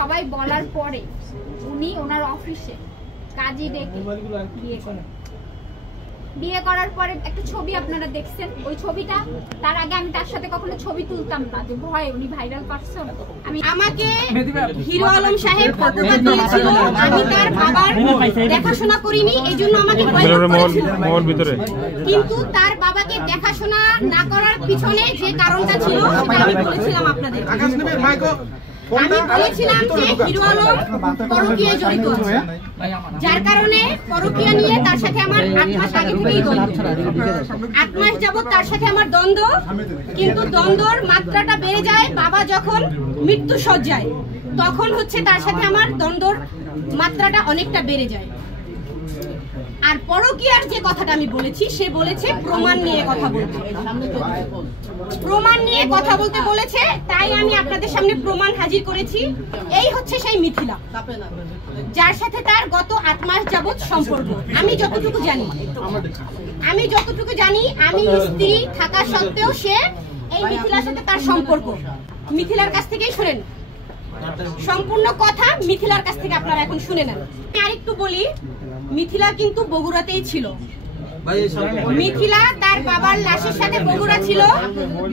সবাই বলার পরে উনি ওনার অফিসে কাজী ডেকে বিয়ে করার পরে একটা ছবি আপনারা দেখছেন। ওই ছবিটা তার আগে আমি তার সাথে কখনো ছবি তুলতাম না, যে ভয় উনি ভাইরাল পারসন। আমাকে হিরো আলম সাহেব ফটোটা দিয়েছিল, আমি তার বাবার দেখাশোনা করিনি, এইজন্য আমাকে কিন্তু তার বাবাকে দেখাশোনা না করার পিছনে যে কারণটা ছিল সেটা আমি বলেছিলাম আপনাদের। আমি বলেছিলাম যে হিরো আলম পরকীয়ায় জড়িত আছে, যার কারণে পরকীয়া নিয়ে তার সাথে আমার 8 মাস আগে থেকেই দ্বন্দ্ব। 8 মাস যাবত তার সাথে আমার দ্বন্দ্ব, কিন্তু দ্বন্দ্বর মাত্রাটা বেড়ে যায় বাবা যখন মৃত্যু সজ্জায়, তখন হচ্ছে তার সাথে আমার দ্বন্দ্বর মাত্রাটা অনেকটা বেড়ে যায়। আর পরকীয়ার যে কথাটা আমি বলেছি, সে বলেছে প্রমাণ নিয়ে কথা বলতে, প্রমাণ নিয়ে কথা বলতে বলেছে, তাই আমি আপনাদের সামনে প্রমাণ হাজির করেছি। এই হচ্ছে সেই মিথিলা, যার সাথে তার গত 8 মাস যাবত সম্পর্ক। আমি যতটুকু জানি, আমি স্ত্রী থাকা সত্ত্বেও সে এই মিথিলার সাথে তার সম্পর্ক। মিথিলার কাছ থেকেই শুনেন সম্পূর্ণ কথা, মিথিলার কাছ থেকে আপনারা এখন শুনে নেন। আরেকটু বলি, মিথিলা কিন্তু বগুড়াতেই ছিল। মিথিলা তার বাবার লাশের সাথে বগুড়া ছিল।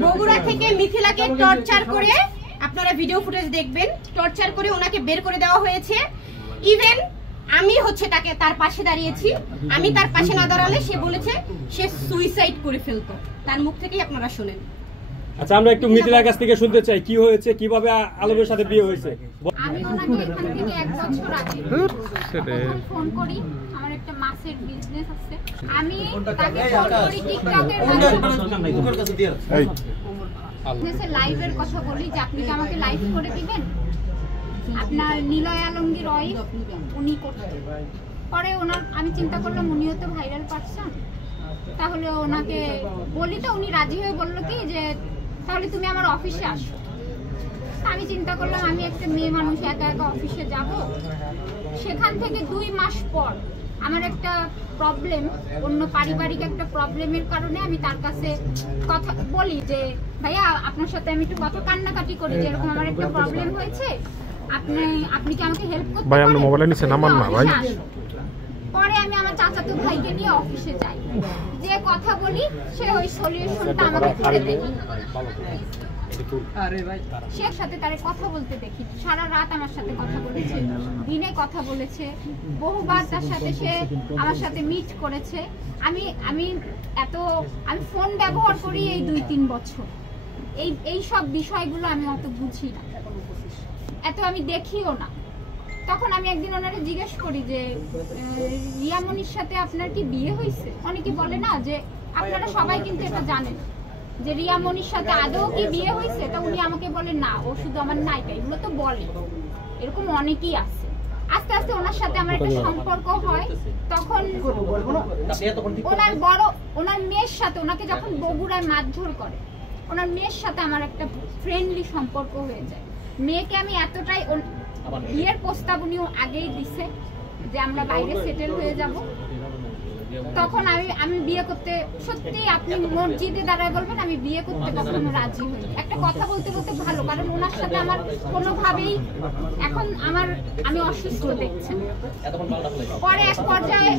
বগুড়া থেকে মিথিলাকে টর্চার করে, আপনারা ভিডিও ফুটেজ দেখবেন, টর্চার করে ওনাকে বের করে দেওয়া হয়েছে। ইভেন আমি হচ্ছে তার পাশে দাঁড়িয়েছি, আমি তার পাশে না দাঁড়ালে সে বলেছে সে সুইসাইড করে ফেলতো। তার মুখ থেকেই আপনারা শুনেন। আচ্ছা, আমরা একটু মিথিলার কাছ থেকে শুনতে চাই কি হয়েছে, কিভাবে আলমের সাথে বিয়ে হয়েছে। আমি ওনাকে এখান থেকে 1 বছর আগে ফোন করি, আমার একটা মাছের বিজনেস আছে, আমি তাকে ফোন করি টিকটকের মাধ্যমে লাইভের কথা বলি যে আপনি কি আমাকে লাইভ করে দিবেন। আপনার নিলয় আলমগীর ওয়াইফ উনি করতেন। পরে ওনার আমি চিন্তা করলাম উনিও তো ভাইরাল পারসন, তাহলে ওনাকে বলি, তো উনি রাজি হয়ে বললো কি যে তাহলে তুমি আমার অফিসে আসো। আমি চিন্তা করলাম আমি একটা মেয়ে মানুষ একা একা অফিসে যাব। সেখান থেকে 2 মাস পর আমার একটা প্রবলেম, অন্য পারিবারিক একটা প্রবলেমের কারণে আমি তার কাছে কথা বলি যে ভাইয়া আপনার সাথে আমি একটু কথা কান্নাকাটি করি যে এরকম আমার একটা প্রবলেম হয়েছে, আপনি কি আমাকে হেল্প করতে পারেন? ভাই আপনি মোবাইলে নিচে নামান না ভাই। পরে আমি আমার চাচাতো ভাইকে নিয়ে অফিসে যাই, যে কথা বলি, সে ওই সলিউশনটা আমাকে করে দেয়। সে সাথে তার কথা বলতে দেখি, সারা রাত আমার সাথে কথা বলেছে, দিনে কথা বলেছে, বহুবার তার সাথে সে আমার সাথে মিট করেছে। আমি ফোন ব্যবহার করি এই 2-3 বছর, এই সব বিষয়গুলো আমি অত বুঝি না, এত আমি দেখিও না। তখন আমি একদিন ওনারে জিজ্ঞেস করি যে রিয়ামনির সাথে আপনার কি বিয়ে হয়েছে? অনেকে বলে না যে আপনারা সবাই কিন্তু এটা জানেন যে রিয়ামনির সাথে আদৌ কি বিয়ে হয়েছে। তা উনি আমাকে বলে না, ও শুধু আমার নায়িকা। এগুলো তো বলে, এরকম অনেকেই আছে। আস্তে আস্তে ওনার সাথে আমার একটা সম্পর্ক হয়। তখন ওনার মেয়ের সাথে, ওনাকে যখন বগুড়ায় মারধর করে, ওনার মেয়ের সাথে আমার একটা ফ্রেন্ডলি সম্পর্ক হয়ে যায়। মেয়েকে আমি এতটাই, বিয়ের প্রস্তাব উনিও আগেই দিছে যে আমরা বাইরে সেটেল হয়ে যাব। তখন আমি বিয়ে করতে, সত্যি আপনি মসজিদে দাঁড়ায় বলবেন আমি বিয়ে করতে কখনো রাজি হই। একটা কথা বলতে বলতে ভালো, কারণ ওনার সাথে আমার কোনোভাবেই এখন আমি অসুস্থ দেখছেন। পরে এক পর্যায়ে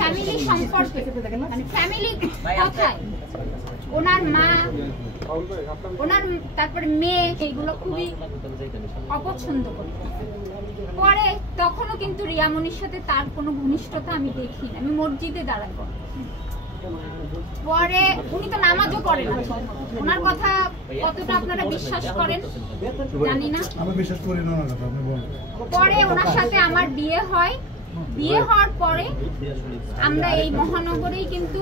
ফ্যামিলি সম্পর্কে, মানে ফ্যামিলি কথায় ওনার মা, তারপরে মেয়ে, এইগুলো খুবই অপছন্দ করি। পরে তখনও কিন্তু রিয়ামনির সাথে তার কোনো ঘনিষ্ঠতা আমি দেখি না, আমি মসজিদে দাঁড়াই। পরে উনি তো নামাজও করেন না, ওনার কথা কতটা আপনারা বিশ্বাস করেন জানি না। পরে ওনার সাথে আমার বিয়ে হয়। বিয়ে হওয়ার পরে আমরা এই মহানগরেই কিন্তু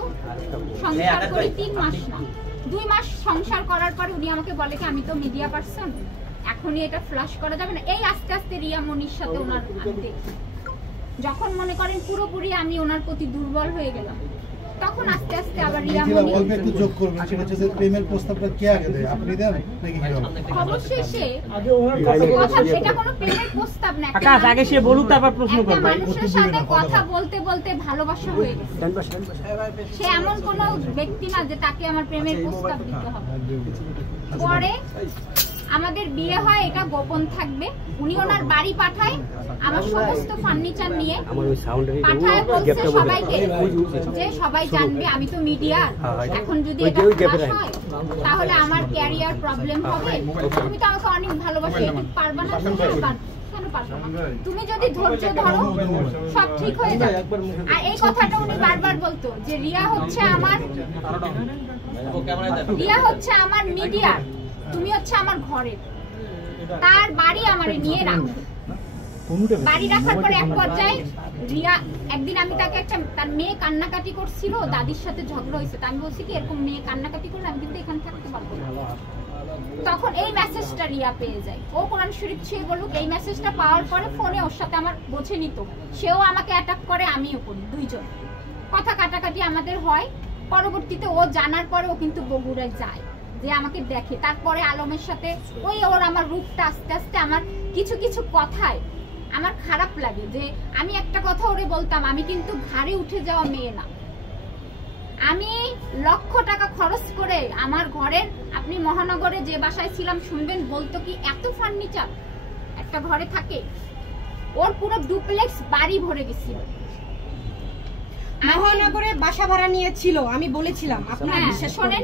সংসার করি 3 মাস না, 2 মাস সংসার করার পরে উনি আমাকে বলে কি আমি তো মিডিয়া পারসন, এখনই এটা ফ্ল্যাশ করা যাবে না। এই আস্তে আস্তে রিয়ামনির সাথে ওনার দেখি, যখন মনে করেন পুরোপুরি আমি ওনার প্রতি দুর্বল হয়ে গেলাম, তখন আস্তে আস্তে আবার রিয়ামনি অল্প একটু যোগ করবেন। সেটা হচ্ছে যে প্রেমের প্রস্তাবটা কে আগে দেয়, আপনি দেন নাকি হিরো? অবশ্যই সে আগে ওনার কথা, এটা কোনো প্রেমের প্রস্তাব না। আকাশ আগে সে বলুক, তারপর প্রশ্ন করবে। মানুষের সাথে কথা বলতে বলতে ভালোবাসা হয়ে গেছে। সে এমন কোনো ব্যক্তি না যে তাকে আমার প্রেমের প্রস্তাব দিতে হবে। পরে আমাদের বিয়ে হয় এটা গোপন থাকবে। উনি ওনার বাড়ি পাঠায় আমার সমস্ত ফার্নিচার নিয়ে পাঠায়, বলছে সবাইকে যে সবাই জানবে আমি তো মিডিয়া, এখন যদি এটা ফাঁস হয় তাহলে আমার ক্যারিয়ার প্রবলেম হবে। তুমি তো আমাকে অনেক ভালোবাসো, এটা পারবা না? কেন পারবো না? তুমি যদি ধৈর্য ধরো সব ঠিক হয়ে যাবে। আর এই কথাটা উনি বারবার বলতো যে রিয়া হচ্ছে আমার মিডিয়া, তুমি হচ্ছে আমার ঘরের। তার বাড়ি আমারে নিয়ে রাখবে, বাড়ি রাখার পরে এক পর্যায়ে রিয়া একদিন আমি তাকে তার মেয়ে কান্নাকাটি করছিল, দাদির সাথে ঝগড়া হয়েছে, আমি বলছি কি এরকম মেয়ে কান্নাকাটি করলে আমি কিন্তু এখানে থাকতে পারবো না। তখন এই মেসেজটা রিয়া পেয়ে যায়, ও কোরআন শরীফ ছুঁয়ে বলুক, এই মেসেজটা পাওয়ার পরে ফোনে ওর সাথে আমার বোঝে নিত, সেও আমাকে অ্যাটাক করে আমিও করি, দুইজন কথা কাটাকাটি আমাদের হয়। পরবর্তীতে ও জানার পরে ও কিন্তু বগুড়ায় যায়, যে আমাকে দেখে। তারপরে আলমের সাথে ওর আমার রূপটা আস্তে আস্তে আমার কিছু কিছু কথায় আমার খারাপ লাগে, যে আমি একটা কথা ওরে বলতাম, আমি কিন্তু ঘাড়ে উঠে যাওয়া মেয়ে না, আমি লক্ষ টাকা খরচ করে আমার ঘরের, আপনি মহানগরে যে বাসায় ছিলাম শুনবেন, বলতো কি এত ফার্নিচার একটা ঘরে থাকে, ওর পুরো ডুপ্লেক্স বাড়ি ভরে গেছিল। মহানগরে বাসা ভাড়া নিয়েছিল, আমি বলেছিলাম আপনারা বিশ্বাস করেন।